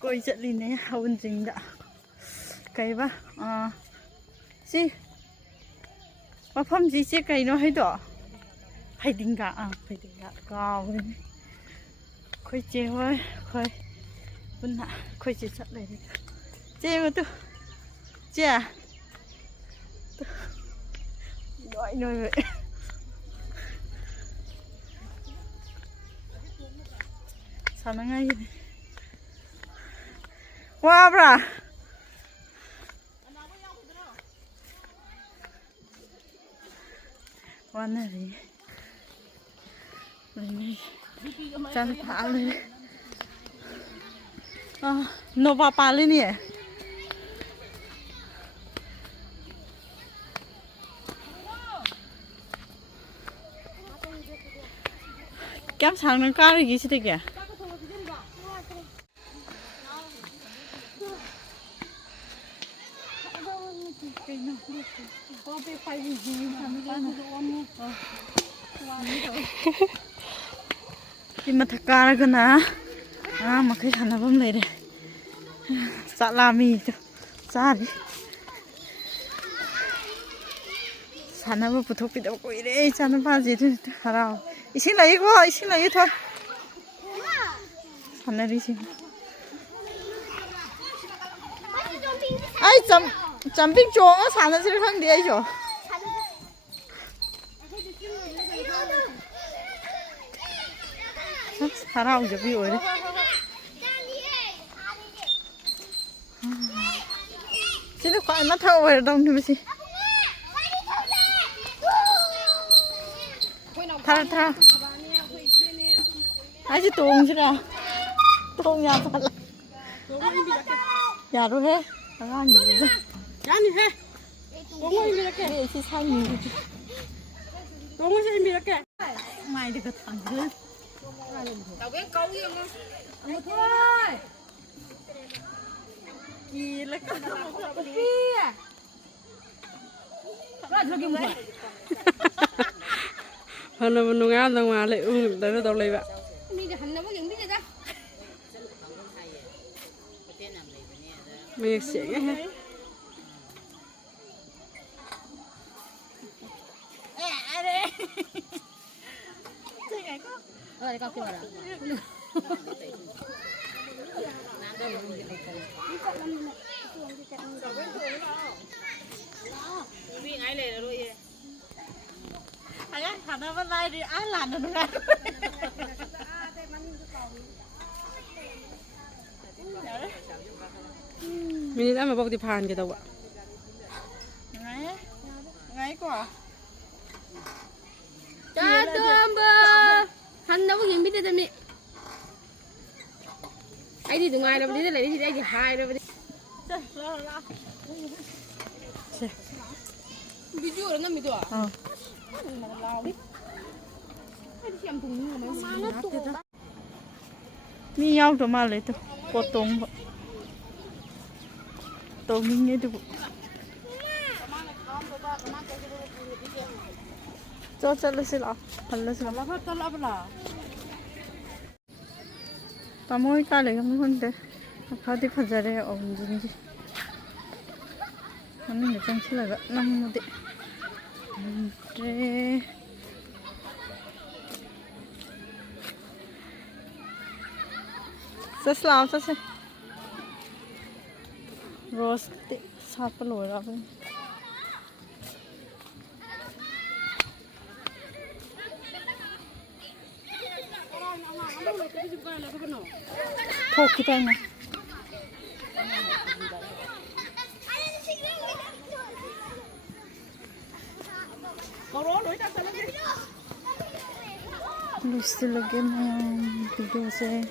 ꯀꯣꯏ ꯆꯠꯂꯤꯅꯦ ꯍꯥꯎꯟ ꯆꯤꯡꯗ ꯀꯩꯕ ꯁꯤ ꯃꯐꯝꯁꯤ ꯏꯆꯦ ꯀꯩꯅꯣ ꯍꯥꯏꯗꯣ ꯐꯩꯗꯤꯡꯒꯥ ꯐꯩꯗꯤꯡꯒꯥ ꯀꯥꯎꯈ꯭ꯔꯦꯅꯦ ꯑꯩꯈꯣꯏ ꯆꯦ ꯍꯣꯏ ꯑꯩꯈꯣꯏ ꯄꯨꯟꯅ ꯑꯩꯈꯣꯏ ꯆꯦ ꯆꯠꯂꯦ ꯆꯦ ꯃꯇꯨ ꯆꯦ ꯅꯣꯏ ꯅꯣꯏ ꯁꯥꯟꯅꯉꯥꯏꯒꯤꯅꯤ ꯋꯥꯕ꯭ꯔꯥ ꯋꯥꯅꯔꯤ ꯂꯩꯉꯩ ꯆꯥꯅ ꯊꯥꯜꯂꯦ ꯅꯣꯕꯥ ꯄꯥꯜꯂꯤꯅꯦ ꯀꯌꯥꯝ ꯁꯥꯡꯅ ꯀꯥꯔꯤꯒꯦ ꯁꯤꯗꯒꯤ ꯁꯤ ꯃꯊꯛ ꯀꯥꯔꯒꯅ ꯑꯉꯥꯡ ꯃꯈꯩ ꯁꯥꯟꯅꯐꯝ ꯂꯩꯔꯦ ꯆꯥꯛ ꯂꯥꯝꯃꯤꯗꯣ ꯆꯥꯔꯤ ꯁꯥꯟꯅꯕ ꯄꯨꯊꯣꯛꯄꯤꯗꯕ ꯀꯨꯏꯔꯦ ꯏꯆꯥ ꯅꯨꯄꯥꯁꯦ ꯑꯗꯨ ꯍꯔꯥꯎ 이신 이거 이신 이거 더 하늘이신 아이 점핑 좋아 사는 실 한데 이죠 살아오죠 비 오래 진짜 과일만 타고 와야 동네면서 타라 아직 동지라 동야 살라 야로 해 아니 야니 해 동호 이미 이렇게 이 상이 동호 이미 이렇게 mai được thằng nữa tao biết câu gì không thôi gì là cái kia ra 저기 뭐야 하나 분노가 안 나와 lại tới đâu lấy vậy mình thì hành nó có những biết gì đó mình sẽ rồi câu kia là viên ai lệ rồi anh thằng nó vẫn lại đi ai làm được rồi mình đã mà bọc thì phàn cái đâu ạ ngay quá cha tôm bơ hành đâu có những biết gì đâu nè ai đi từ ngoài đâu đi lại đi đây thì hai đâu đi video là ngâm video à mi nhau cho mà lấy tôi có tông tông như thế cho lấy xí lọ lấy xí lọ hết tao lắp là tao mới ta lấy không hơn thế phải đi phải ra ông gì anh để trang trí lại năm một đấy rất là rất là rose tị sắp lồi ra bên thôi cái tay này Lucy lagi main video saya.